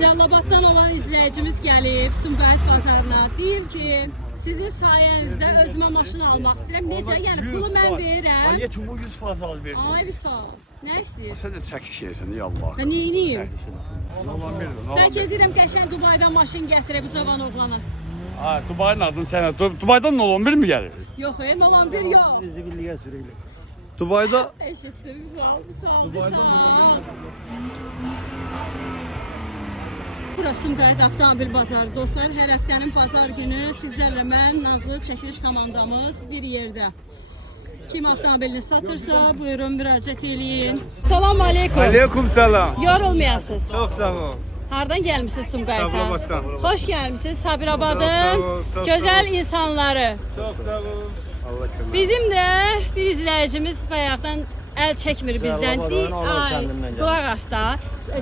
Cəlilabaddan olan izləyicimiz gəlib Sumqayıt bazarına. Deyir ki, sizin sayənizdə özümə maşın almaq istəyirəm. Necə? Yəni pulu mən verirəm. Niyə ki bu 100% al versin? Ay sağ ol. Nə istəyirsən? Sən də çəkiş yersən, ya Allah. Və neyniyim? Normal Bəlkə deyirəm qəşəng Dubaydan maşın gətirib cavan oğlana. Ha, Dubayın adını sənə. Dubaydan 011 mi gəlir? Yox, 011 yox. Zibilliyə sürüyle. Dubayda Eşitdim, sağ ol. Burası Sumqayıt avtomobil bazarı. Dostlar, hər həftənin bazar günü sizlərlə mən, Nazlı çəkiliş komandamız bir yerdə. Kim avtomobilini satırsa, buyurun müraciət eləyin. Salam aleykum. Aleyküm selam. Yorulmayasınız. Çok sağ ol. Hardan gəlmisiniz Sumqayıta? Sabirabaddan. Xoş gəlmisiniz Sabirabadın Sağ ol, sağ ol, gözəl sağ ol. insanları. Çok sağ ol. Allah kömək. Bizim də bir izləyicimiz bayaqdan əl çəkmir bizdən. Cəlilabaddan olan kəndindən gəldim. Qulaq as da.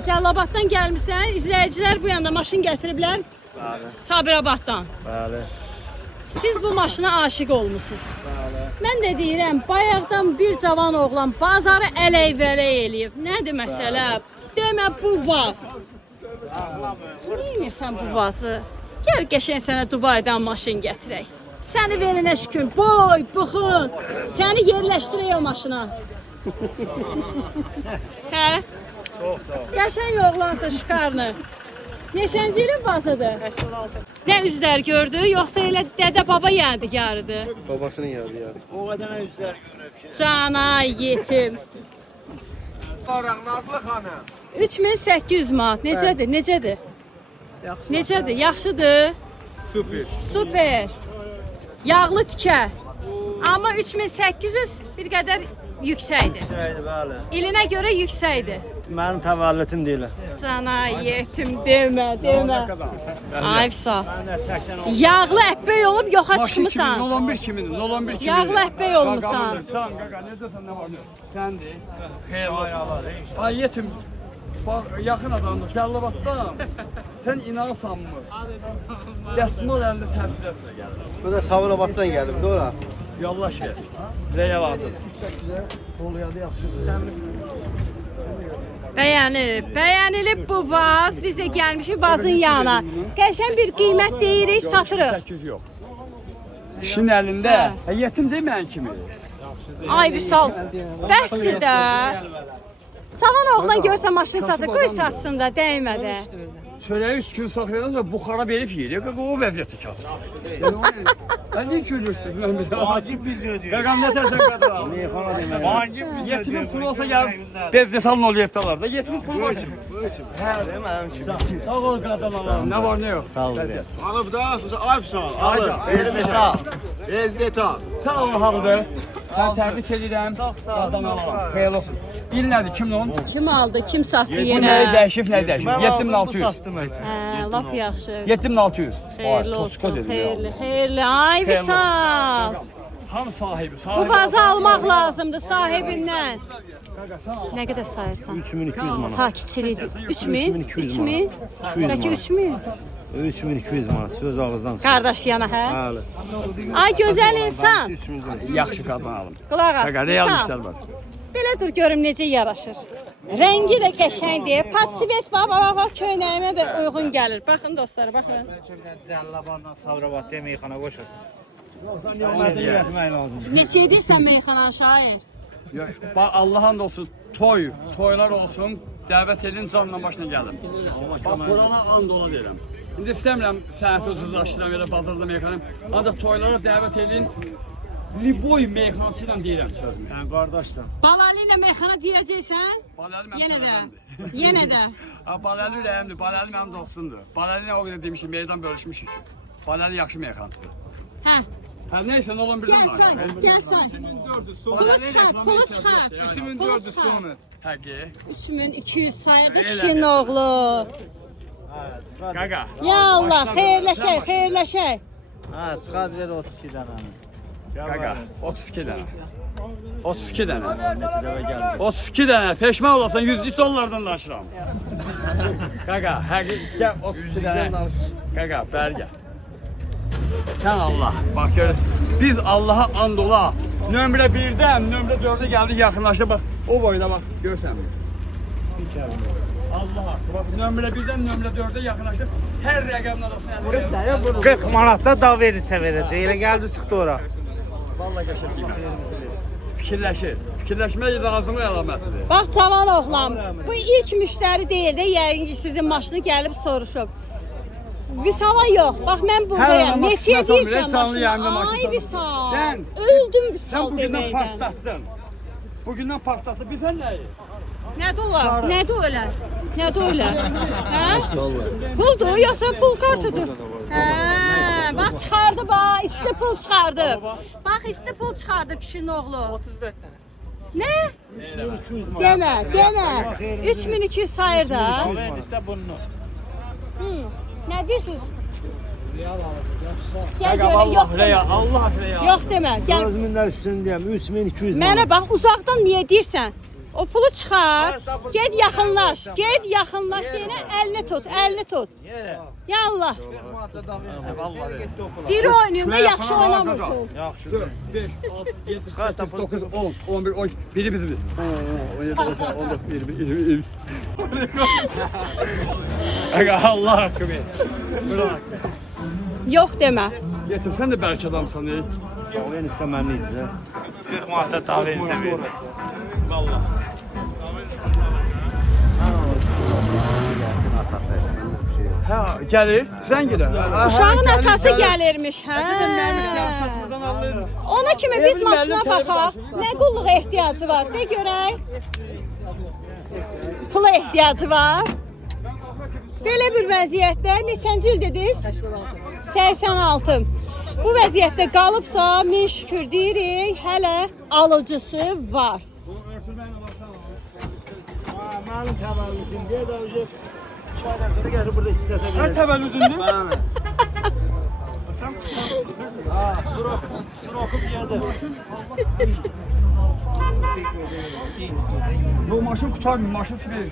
Cəlilabaddan gəlmisən, izləyicilər bu yanda maşın gətiriblər Bəli. Sabirabaddan. Bəli. Siz bu maşına aşiq olmusunuz. Bəli. Mən də deyirəm, bayaqdan bir cavan oğlan bazarı əley-vəley eləyib. Nədir məsələ? Demə bu vaz. Neyinirsən bu vazı? Gəl qəşəng sənə Dubaydan maşın gətirək. Səni verinə şükür, boy, buxun. Səni yerləşdirək o maşına. Hə? Çok sağ ol. Qəşəng oğlansa şikarlı. Neçənci ilin vazıdır? 86. Nə üzlər gördü, yoxsa elə dədə-baba yadigarıdır? Babasının yanı ya. O kadar yüzler görüp. Cana yetim. Baran Nazlı xanım. 3800 manat. Necədir? Necədir? Necədir? Yaxşıdır. Süper. Super. Yağlı tikə. Amma 3800 bir qədər yüksəkdir. Şeydi bəli. İlinə görə yüksəkdir. Mənim təvəllütüm deyil. Cana yetim demə, demə. Ay sağ. Mən də 80 Yağlı əhbəy olub yoxa maşın kimin? çıxmısan. 011 kimin? 011 kimin? Yağlı əhbəy olmusan. Can qaqa, nə desən nə var? Səndir. Xeyir olsun. Ay yetim. Bax, yaxın adamdır, Cəlilabaddan. Sən inansanmı? Dəsmal əlində təhsil əsrə gəlir. Bu da Sabirabaddan gəlib, doğru? Yallah şey. Nəyə lazım? Bəyənilib bu vaz. Biz də gəlmişik vazın yanına. Qəşəng bir qiymət deyirik, satırıq. 800 yox. İşin əlində. Yetim deməyən kimi. Ay Vüsal, bəsdir də. Cavan oğlan görsə maşın satır, qoy satsın da, dəymə də. Çörəyi 3 gün saxlayandan sonra buxara verib yeyir. Qaqa o vəziyyətə kasıb. Niyə gülürsünüz mən bir daha? Vacib biz ödüyoruz. Qaqam nə tərsən qədər al? Meyxana demək. Vacib biz yetimin pulu olsa gəlib bez detalın ol yetdalarda. Yetimin pulu var ki. Hə, Mənim kimi. sağ ol qadın Allah'ım. Nə var nə yox. Sağ ol. Alıp da Ayfsan, Ayca, alıp. Ezdeta. sağ ol haldır. Sən təbrik edirəm. Qadın Allah'ım. Xeyirli olsun. İl nədir? Kimin onun? Kim aldı, kim satdı Bu nəyi yenə? dəyişib, nəyi dəyişib? 7600. Hə, lap yaxşı. 7600. Xeyirli olsun, xeyirli, xeyirli. Ay Vüsal. Hanı sahibi? Bu Sahibi. vazı almaq lazımdır sahibindən. Qaqa sən al. Nə qədər sayırsan? 3200 manat. Sakitçilikdir. 3000? 3200 3000? Bəlkə 3000? 3200 manat söz ağızdan çıxır. Qardaş yana, hə? Bəli. Ay gözəl insan. 3000 manat. Yaxşı qadın alım. Qulaq as. Qaqa, real Vüsal. işlər var. Belə dur görüm necə yaraşır. Rəngi də qəşəngdir. Patsivet var, bax, köynəyimə də uyğun gəlir. Baxın dostlar, baxın. Cəlilabaddan Sabirabad meyxana qoşasın. Sən Hörmətli etmək lazım. Neçə edirsən meyxana şair? Allah and olsun, toylar olsun, dəvət edin, canla başına gəlin. Bax, Qurana and ola deyirəm. İndi istəmirəm sənəti ucuzlaşdıram, elə bazarda meyxanım. Ancaq toylara dəvət edin, Liboy meyxançı ilə deyirəm sözümü. Sən qardaşsan. Balalı ilə meyxana deyəcəksən? Baləli mənim Yenə də. tərəfimdir. Yenə də. Baləli ürəyimdir, Baləli mənim dostumdur. Baləli nə o qədər demişik, meydan bölüşmüşük ki. Baləli yaxşı meyxançıdır. Hə. Hə, neysə, nə olun birdən Gəl say, gəl say. Pulu çıxart, pulu çıxart. 2400 sonu. Həqiqi. 3200 sayırdı kişinin oğlu. Qaqa. Ya Allah, xeyirləşək, xeyirləşək. Hə, çıxart ver 32 dənəni. Qaqa, 32 dənə. 32 dənə. Nəticəvə gəlir. 32 dənə. Peşman olasan 100 dollardan danışıram. Qaqa, həqiqi gəl 32 dənə. Qaqa, bəri gəl. Sən Allah, bax gör. Biz Allaha and ola. Nömrə 1-dən nömrə 4-ə gəldik, yaxınlaşdı bax. O boyda bax, görsən mi? Allah haqqı. Bax, nömrə 1-dən nömrə 4-ə yaxınlaşıb hər rəqəmin arasına əldə 40 manatda da verirsə verəcək. Elə gəldi çıxdı ora. Vallahi qəşəng qiymət. Fikirləşir. Fikirləşmək razılıq əlamətidir. Bax cavan oğlan, bu ilk müştəri deyil də, yəqin ki sizin maşını gəlib soruşub. Vüsala yox. Bax mən buradayam. amma Neçəyə maşına deyirsən salmır, canlı yayımda maşını? maşını Ay Vüsal. Sən- Öldüm Sən Vüsal bugündən deməkdən. partlatdın. Bugündən partlatdın. Bizə nəyi? Nədə olar? Nədə ölər? Nədə ölər? Hə? Puldur, yoxsa pul kartıdır? Hə, bax çıxardı bax, isti pul çıxardı. Bax isti pul çıxardı kişinin oğlu. 34 dənə. Nə? Demə, demə. 3200 sayır da. İşte bunu. Hı. Nə deyirsiniz? Gəl Qaqa görə, yox vallahi demə. ya, Allah ya. Yox demə, gəl. Özümün də üstündəyəm. 3200 manat. Mənə bax, uzaqdan niyə deyirsən? O pulu çıxar, get yaxınlaş, get yaxınlaş yenə əlini tut, əlini tut. Ya Allah. Dir oynayın da yaxşı oynamırsınız. 4, 5, 6, 7, 8, 9, 10, 11, 12, biri bizim. 17, 18, 19, 20, 20. Qaqa Allah haqqı ver. Bırak. Yox demə. Yetim sən də bərk adamsan. Ben istəməliydi. 40 manatda da verirsə verir. Vallahi. Hə, gəlir, zəng edə. Uşağın atası gəlirmiş, hə. Satmadan alır. Ona kimi biz maşına baxaq. Nə qulluğa ehtiyacı var? De görək. Pula ehtiyacı var. Belə bir vəziyyətdə neçənci il dediniz? 86. Bu vəziyyətdə qalıbsa, min şükür deyirik, hələ alıcısı var. Mənim təvəllüdüm deyə də özü 2 aydan sonra gəlir burada istisata Sən verir. təvəllüdündür? Bəli. Ha, sırokub geldi. Bu maşın qutarmıyor, maşın silir.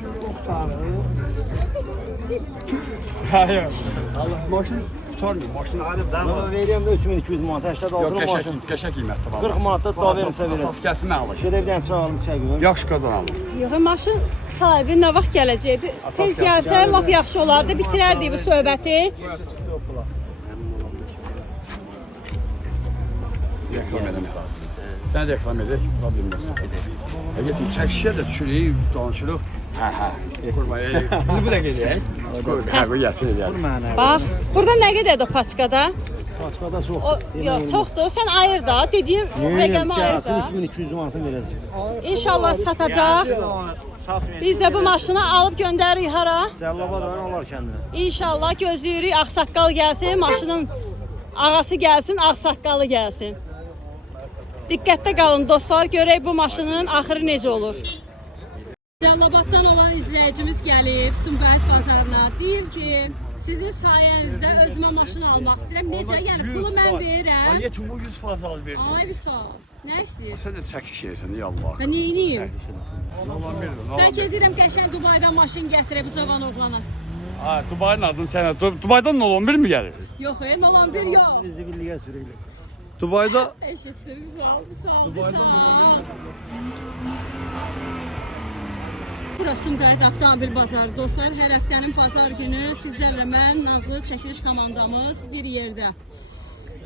Hayır. Allah, maşın qutarmıyor, maşın. Bana vereyim de 3200 manat. 80 Yox, alırım qəşəng, maşın. qəşəng qiymətdir vallahi. 40 manatda da verirsə verir. Tas kəsmə alır. Gedib bir dənə çay alım içə gün. Yaxşı qazanalım. Yox, maşın sahibi nə vaxt gələcəkdi? Tez gəlsə, lap yaxşı olardı, bitirərdik bu söhbəti. Reklam eləmək lazımdır. Sən reklam edək, problem yox. Əgər çəkişə də düşürük, danışırıq. Hə, hə. Qurmaya. İndi bu da gedək. Hə, bu gəlsin eləyək. Mənə. Bax, burada nə qədərdir o paçkada? Paçkada çox. O, yox, çoxdur. Sən ayır da, dediyin rəqəmi ayır Gəlsin da. 3200 manatı verəcək. İnşallah satacaq. Biz də bu maşını alıb göndəririk hara? Cəllabad var olar kəndinə. İnşallah gözləyirik, ağsaqqal gəlsin, maşının ağası gəlsin, ağsaqqalı gəlsin. Diqqətdə qalın dostlar, görək bu maşının axırı necə olur. Cəllabaddan olan izləyicimiz gəlib Sumqayıt bazarına. Deyir ki, sizin sayənizdə özümə maşın almaq istəyirəm. Necə? Yəni pulu mən verirəm. Ay, yetim bu 100% al versin. Ay Vüsal, nə istəyirsən? Sən də çəkiş yersən, ya Allah. Mən neyiniyim? Nalan verir, Bəlkə deyirəm qəşəng Dubaydan maşın gətirə bu cavan oğlana. Ha, Dubayın adını sənə. Dubaydan 011 mi gəlir? Yox, olan bir yox. Bizi birliyə sürüklü. Dubayda Eşitdim, Vüsal, Vüsal, Dubaydan Vüsal. Burası Sumqayıt Avtomobil Bazarı. Dostlar, hər həftənin bazar günü sizlərlə mən, Nazlı çəkiliş komandamız bir yerdə.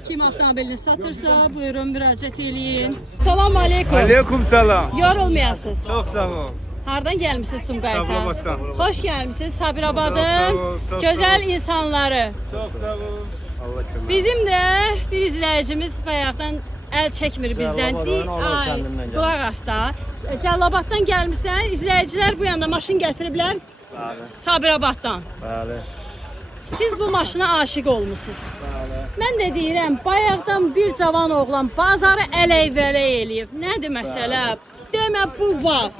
Kim avtomobilini satırsa, buyurun müraciət eləyin. Salam aleykum. Aleyküm selam. Yorulmayasınız. Çok sağ ol. Hardan gəlmisiniz Sumqayıta? Sabirabaddan. Xoş gəlmisiniz Sabirabadın Sağ ol, sağ ol. gözəl insanları. Çok sağ ol. Allah kömək. Bizim də bir izləyicimiz bayaqdan əl çəkmir bizdən. Cəllabaddan, Ağlar kəndindən gəldi. Qulaq as da. Cəllabaddan gəlmirsən, izləyicilər bu yanda maşın gətiriblər. Bəli. Sabirabaddan. Bəli. Siz bu maşına aşiq olmusunuz. Mən də deyirəm, bayaqdan bir cavan oğlan bazarı əley-vəley eləyib. Nədir məsələ? Demə bu vaz.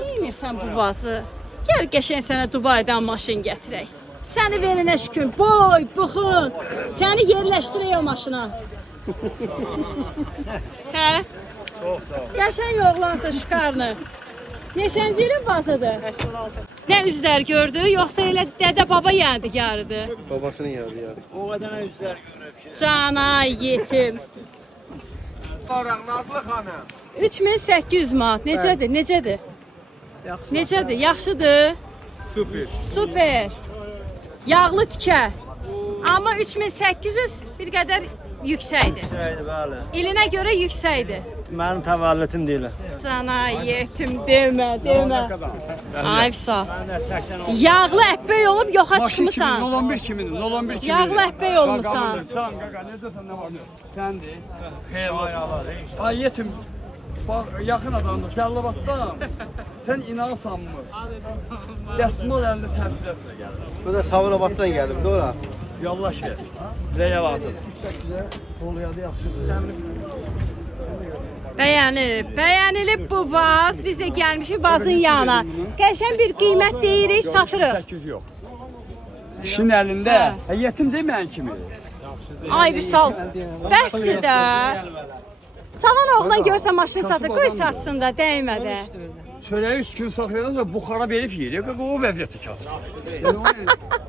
Neyinirsən bu vazı? Gəl qəşəng sənə Dubaydan maşın gətirək. Səni verinə şükür, boy, buxun. Səni yerləşdirək o maşına. Hə? Çok sağ ol. Qəşəng oğlansa şikarlı. Neçənci ilin vazıdır? 86. Nə üzlər gördü, yoxsa elə dədə baba yadigarıdır? Babasının yanı ya. O kadar yüzler görüp şey. Cana yetim. Nazlı xanım. 3800 manat. Necədir? Necədir? Necədir? Yaxşıdır? Süper. Super. Yağlı tikə. Amma 3800 bir qədər yüksəkdir. Şeydi bəli. İlinə görə yüksəkdir. Mənim təvəllütüm deyil. Cana yetim demə. Ay sağ. Mən də 80 oldu. Yağlı əhbəy olub yoxa Maşın kimin? çıxmısan. 011 kimin? 011 kimin? Yağlı əhbəy olmusan. Can qaqa necəsən nə var? Səndir. Xeyir olsun. Ay yetim. Bax yaxın adamdır. Cəllabaddan. Sən inansanmı? Dəsmal əlində təhsil əsrə gəlir. Bu da Savrabatdan gəlib, doğru. Yallaş ver. Nəyə lazım? Bəyənilib bu vaz. Biz də gəlmişik vazın yanına. Qəşəng bir qiymət deyirik, satırıq. 800 yox. Kişinin əlində. Yetim deməyən kimi. Ay Vüsal, bəsdir də. Cavan oğlan görsə maşın satır, qoy satsın da, dəymədə. Çörəyi 3 gün saxlayandan sonra buxara verib yeyir. Qaqa o vəziyyəti kasıb.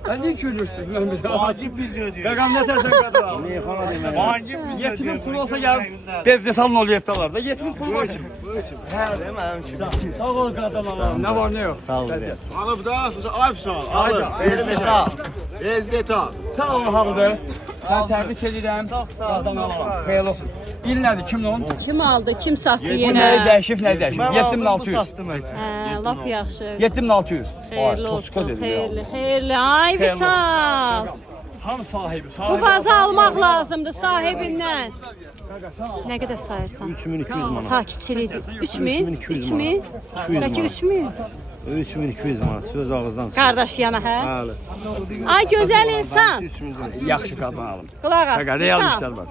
Niyə gülürsünüz mən bir daha? Vacib biz ödüyoruz. Qaqam nə tərsən qədər al. Meyxana deməli. Vacib yetimin pulu olsa gəlib bezdetalın oluyetdalar da. Yetimin pulu var ki. Sağ ol qadın Allah'ım. Nə var nə yox. Sağ ol. Alıp da ayıp sağ ol. Ayca. Ezdet al. Sağ ol halıdır. Sən təbrik edirəm. Qadın Allah'ım. Xeyir olsun. İl nədir? Kimin onun? Kim aldı, kim satdı Bu nəyi yenə? dəyişib, nəyi dəyişib? 7600. Hə, lap yaxşı. 7600. Xeyirli olsun, xeyirli. Ay Vüsal. Ham sahibi, Bu sahibi. bazı almaq lazımdır sahibindən. Nə qədər sayırsan? 3200 manat. Sakitçilikdir. 3000? 3200 3000? Bəlkə 3000? 3200 manat söz ağızdan çıxır. Qardaş yana hə? Bəli. Ay gözəl insan. Yaxşı qadın alım. Qulaq as. Qaqa, real Vüsal. işlər var.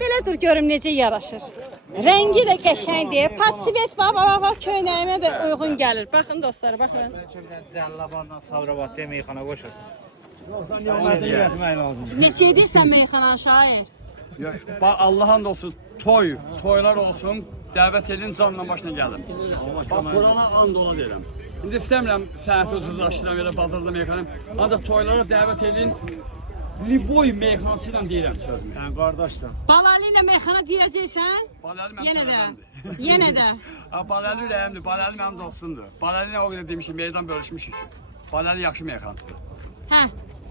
Belə dur görüm necə yaraşır. Rəngi də qəşəngdir. Patsivet bax, köynəyimə də uyğun gəlir. Baxın dostlar, baxın. Cəllabandan Savrabatdan meyxana qoşasan. Neçə edirsən meyxana şair? Bax Allah'ın olsun toylar olsun. Dəvət edin canla başına gəlin. Bax Qurana and ola deyirəm. İndi istəmirəm səhəti ucuzlaşdıram elə bazarda meyxanam. Ancaq toylara dəvət edin. Liboy meyxançı ilə deyirəm sözümü. Sən qardaşsan. Balalı ilə meyxana deyəcəksən? Balalı mənim Yenə də. tərəfimdir. Yenə də. Balalı ürəyimdir, Balalı mənim dostumdur. Balalı ilə o qədər demişik, meydan bölüşmüşük. Balalı yaxşı meyxançıdır. Hə.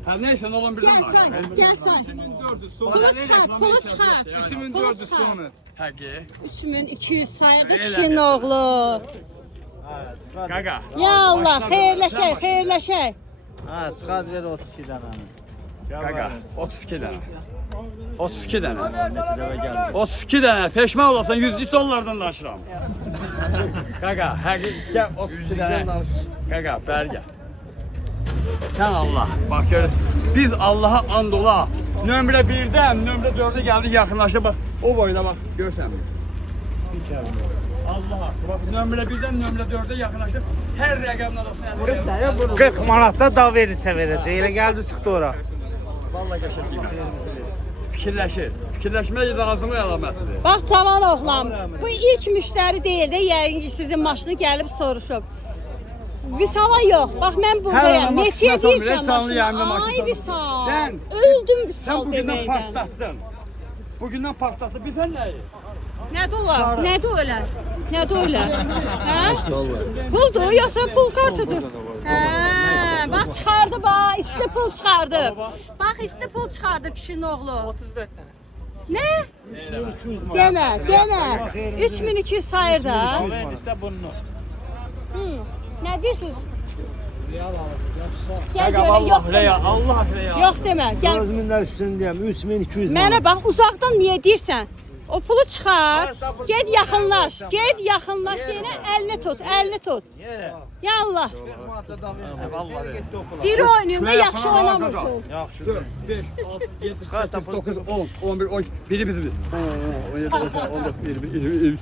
Hə neysə, 011-dən Gəl say, gəl say. Pulu çıxart, pulu çıxart. 2400 sonu. Həqiqi. 3200 sayırdı kişinin oğlu. Qaqa. Ya Allah, xeyirləşək, xeyirləşək. Ha, çıxart ver 32 dənə. Qaqa, 32 dənə. 32 dənə. Neçə dəfə gəlmir. 32 dənə. Peşman olasan 100 dollardan danışıram. Qaqa, həqiqi gəl 32 dənə. Qaqa, bəri gəl. Sən Allah, bax gör. Biz Allaha and ola. Nömrə 1-dən nömrə 4-ə gəldik, yaxınlaşdı bax. O boyda bax, görsən. Allah haqqı. Bax nömrə 1-dən nömrə 4-ə yaxınlaşdı. Hər rəqəmin arasında 40 manatda da verirsə verəcək. Elə gəldi çıxdı ora. vallahi qəşəng qiymət. Fikirləşir. Fikirləşmək lazım əlamətidir. Bax cavan oğlan, bu ilk müştəri deyil də, yəqin ki sizin maşını gəlib soruşub. Vüsala yox, bax mən buradayam. Neçəyə deyirsən maşını? Ay Vüsal, Sən öldüm Vüsal Sən bugündən deməkdən. partlatdın. Bugündən partlatdın. Bizən nəyi? Nədə olar? Nədə olar? Nədə olar? Hə? Puldur, yoxsa pul kartıdır? Hə, bax çıxardı bax, isti pul çıxardı. Bax isti pul çıxardı kişinin oğlu. 34 dənə. Nə? Demə. 3200 sayır da. Ver istə bunu. Nə deyirsiniz? Gəl Qaqa, görə yox vallahi demə. ya, Allah ya. Yox demə. Gəl. Özümün də üstündəyəm. 3200 manat. Mənə bax uzaqdan niyə deyirsən? O pulu çıxar. Get yaxınlaş. Get yaxınlaş yenə 50 tut, 50 tut. Ya Allah. Diri oynayım da yaxşı oynamırsınız. 4, 5, 6, 7, 8, 9, 10, 11, 12. Biri bizim. 17, 18, 19, 20.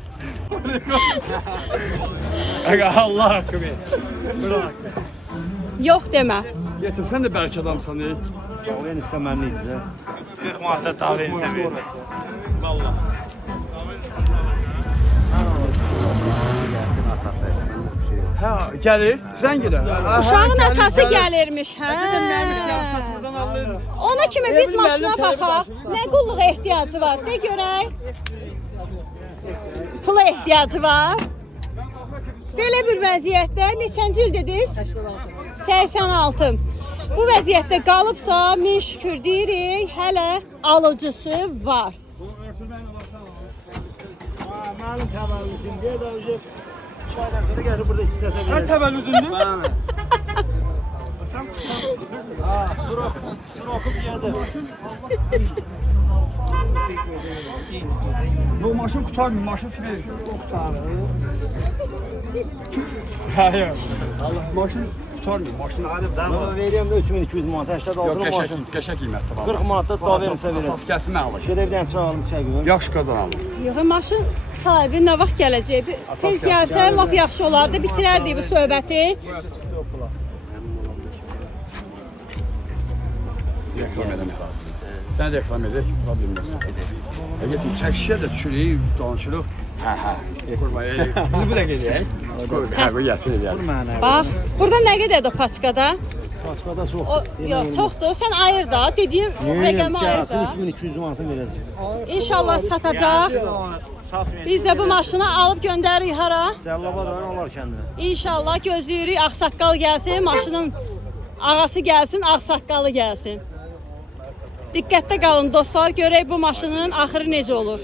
Qaqa, Allah haqqı ver. Bırak. Yox demə. Yetim, sən də bəlkə adamsan, ey. Ben istəməliydi. 40 manatda da verirsə verir. Vallahi. Hə, gəlir, sən gedə. Uşağın atası gəlirmiş, hə. Satmadan alır. Ona kimi biz maşına baxaq. Nə qulluğa ehtiyacı var? De görək. Pula ehtiyacı var. Belə bir vəziyyətdə neçənci il dediniz? 86. Bu vəziyyətdə qalıbsa, min şükür deyirik, hələ alıcısı var. Mənim təvəllüdümdə də önce 2 aydan sonra gəlir burada istifsata Sən verir. təvəllüdündür? Ha, sırokub yedim. Bu maşın qutarmıyor, maşın silir. Hayır. Allah maşın qutarmıyor, maşın Baba vereyim de 3200 manat, 86 Yox, maşın. qəşəng qiymətdir. 40 manatda daha verirsə verir. Tas kəsmə alır. Gedib bir dənə çay alım içə qoyum. Yaxşı qazanalım. Yox, maşın sahibi nə vaxt gələcək? Tez gəlsə, lap yaxşı olardı, bitirərdik bu söhbəti. Reklam eləmək lazımdır. Sən reklam edək, problemləsin. Əgər çəkişə də düşürük, danışırıq. Hə. Qurban eləyək. Bunu bir də gedək. Hə, bu gəlsin eləyək. Bax, burada nə qədərdir o paçkada? Paskada çox. Yox, çoxdur. Sən ayır da, dediyin rəqəmi ayır Gəlsin da. 3200 manatı verəcək. İnşallah satacaq. Biz də bu maşını alıb göndəririk hara? Cəllabadan olar kəndinə. İnşallah gözləyirik, ağsaqqal gəlsin, maşının ağası gəlsin, ağsaqqalı gəlsin. Diqqətdə qalın dostlar, görək bu maşının axırı necə olur.